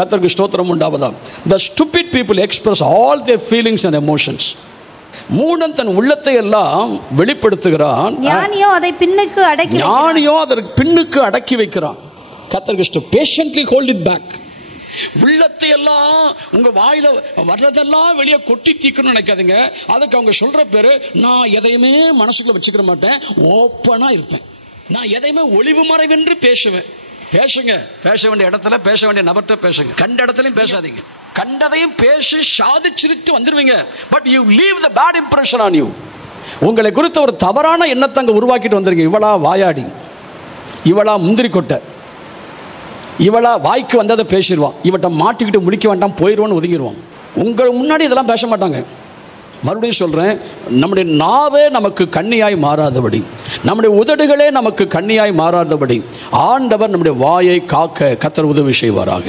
கர்த்தருக்கு ஸ்தோத்திரம் உண்டாவதா. The stupid people express all their feelings and emotions. மூடன் தன் உள்ளத்தை எல்லாம் வெளிப்படுத்துகிறான், ஞானியோ அதை பின்னுக்கு அடக்கி வைக்கிறான். கர்த்தருக்கு பேஷன்ட்லி ஹோல்ட் இட் பேக். உள்ளத்தை எல்லாம் உங்க வாயில வர்றதெல்லாம் வெளியே கொட்டி தீக்கணும்னு நினைக்காதீங்க. அதுக்கு அவங்க சொல்ற பேரு, நான் எதையுமே மனசுக்குள்ள வச்சுக்கிற மாட்டேன், ஓப்பனா இருப்பேன். நான் எதையுமே ஒளிவு மறைவென்று பேசுவேன். பேசுங்க, பேச வேண்டிய இடத்துல பேச வேண்டிய நபர்கிட்ட பேசுங்க. கண்ட இடத்துலையும் பேசாதீங்க. கண்டதையும் பேசி சாதிச்சிட்டு வந்துடுவீங்க. But you leave the bad impression on you. உங்களை குறித்த ஒரு தவறான எண்ணத்தை அங்கே உருவாக்கிட்டு வந்துருங்க. இவளா வாயாடி, இவளா முந்திரி கொட்டை, இவளா வாய்க்கு வந்ததை பேசிடுவான், இவட்ட மாட்டிக்கிட்டு முடிக்க வேண்டாம் போயிடுவான்னு ஒதுங்கிடுவான். உங்கள் முன்னாடி இதெல்லாம் பேச மாட்டாங்க. மறுபடியும் சொல்கிறேன், நம்முடைய நாவே நமக்கு கண்ணியாய் மாறாதபடி, நம்முடைய உதடுகளே நமக்கு கண்ணியாய் மாறாதபடி ஆண்டவர் நம்முடைய வாயை காக்க கர்த்தர் உதவி செய்வாராக.